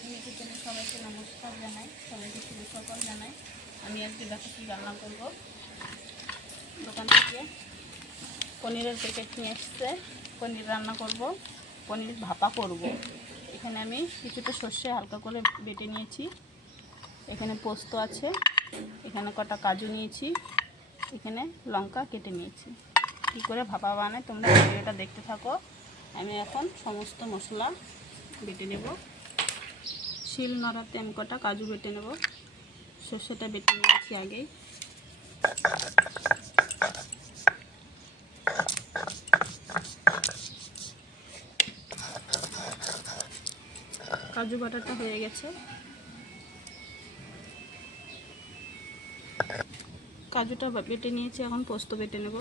চিনি কিচেনে সবাইকে নমস্কার জানাই, সবাইকে শুভ সকাল জানাই। আমি আজকে দেখো কি রান্না করব। দোকান থেকে পনিরের প্যাকেট নিয়ে এসছে, পনির রান্না করব, পনির ভাপা করব। এখানে আমি কিছুটা সর্ষে হালকা করে বেটে নিয়েছি, এখানে পোস্ত আছে, এখানে কটা কাজু নিয়েছি, এখানে লঙ্কা কেটে নিয়েছি। কী করে ভাপা বানায় তোমরা ভিডিওটা দেখতে থাকো। আমি এখন সমস্ত মশলা বেটে নেব। শিল নোড়াতে আমি কটা কাজু বেটে নেব, সর্ষেটা বেটে নিয়েছি আগেই। কাজু বাটাটা হয়ে গেছে, কাজুটা বেটে নিয়েছি, এখন পোস্ত বেটে নেব।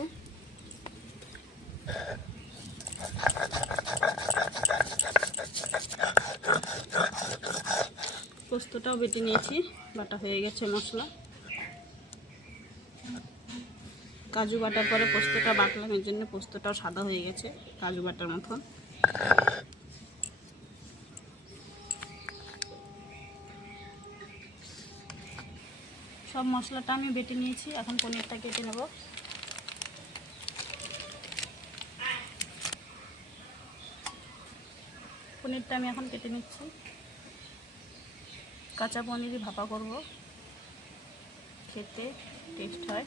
পোস্তটাও বেটে নিয়েছি, বাটা হয়ে গেছে মশলা। কাজু বাটার পরে পোস্তটা বাটলাম, এর জন্য পোস্তটাও সাদা হয়ে গেছে কাজু বাটার মতন। সব মশলাটা আমি বেটে নিয়েছি, এখন পনিরটা কেটে নেব। পনিরটা আমি এখন কেটে নিচ্ছি। কাঁচা পনিরই ভাপা করব, খেতে টেস্ট হয়।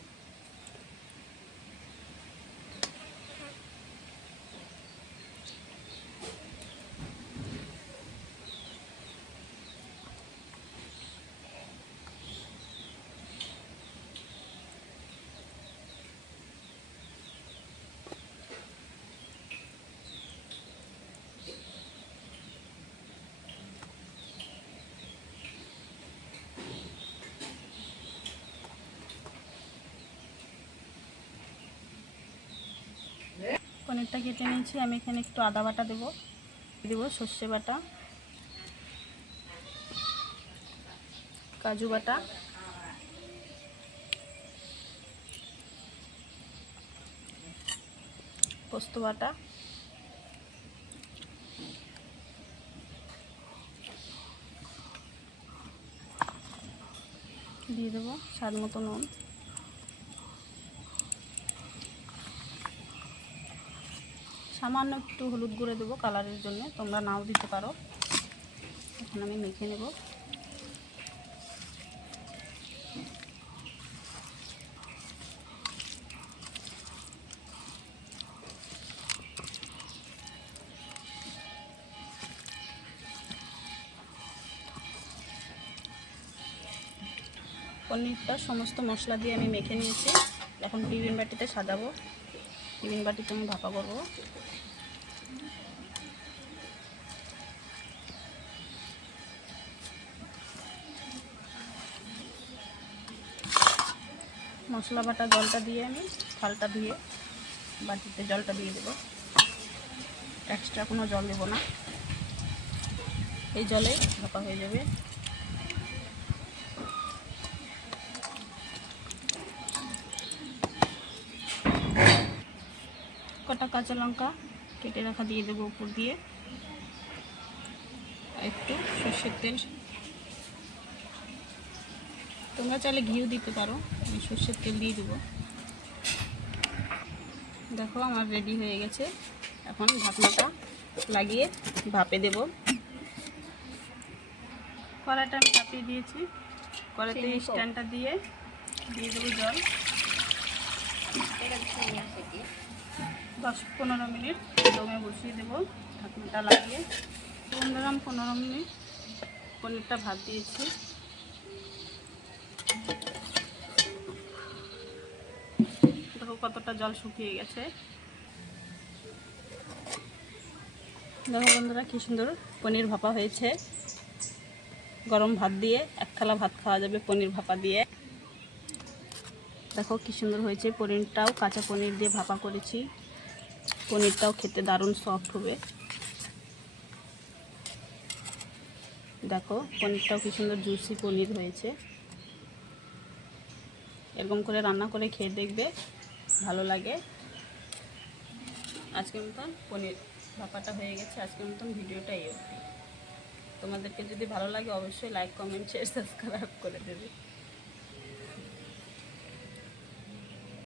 পনিরটা কেটে নিয়েছি, আমি এখানে একটু আদা বাটা দেবো, সর্ষে বাটা, কাজু বাটা, পোস্ত বাটা, দিয়ে দেবো স্বাদ মতো নুন। সামান্য একটু হলুদ গুঁড়ো দেবো কালারের জন্য, তোমরা নাও দিতে পারো। এখন আমি মেখে নেব। পনিরটা সমস্ত মশলা দিয়ে আমি মেখে নিয়েছি, এখন টিফিন বাটিতে সাজাবো। টিফিন বাটিতে আমি ভাপা করবো। মশলা বাটা জলটা দিয়ে আমি থালটা ধুয়ে বাটিতে জলটা দিয়ে দেবো, এক্সট্রা কোনো জল দেবো না, এই জলে ভাপা হয়ে যাবে। কটা কাঁচা লঙ্কা কেটে রাখা দিয়ে দেবো উপর দিয়ে, একটু সর্ষের তেল, তোমরা চাইলে ঘিও দিতে পারো, আমি সর্ষের তেল দিয়ে দেবো। দেখো আমার রেডি হয়ে গেছে, এখন ঢাকনাটা লাগিয়ে ভাপে দেব। কড়াইটা আমি চাপিয়ে দিয়েছি, কড়াইতে স্ট্যান্ডটা দিয়ে দেবো জল। 10-15 মিনিট দমে বসিয়ে দেবো, ঢাকনাটা লাগিয়ে। 15 মিনিট পনিরটা ভাত দিয়েছি। দেখো কতটা জল শুকিয়ে গেছে। দেখো বন্ধুরা কি সুন্দর পনির ভাপা হয়েছে। গরম ভাত দিয়ে এক থালা ভাত খাওয়া যাবে পনির ভাপা দিয়ে। দেখো কি সুন্দর হয়েছে, পনিরটাও কাঁচা পনির দিয়ে ভাপা করেছি, পনিরটাও খেতে দারুণ সফট হবে। দেখো পনিরটাও কি সুন্দর জুসি পনির হয়েছে। এরকম করে রান্না করে খেয়ে দেখবে, ভালো লাগে। আজকের মতন পনির ভাপাটা হয়ে গেছে, আজকের মতন ভিডিওটা এই অবধি। তোমাদেরকে যদি ভালো লাগে অবশ্যই লাইক কমেন্ট শেয়ার সাবস্ক্রাইব করে দেবে।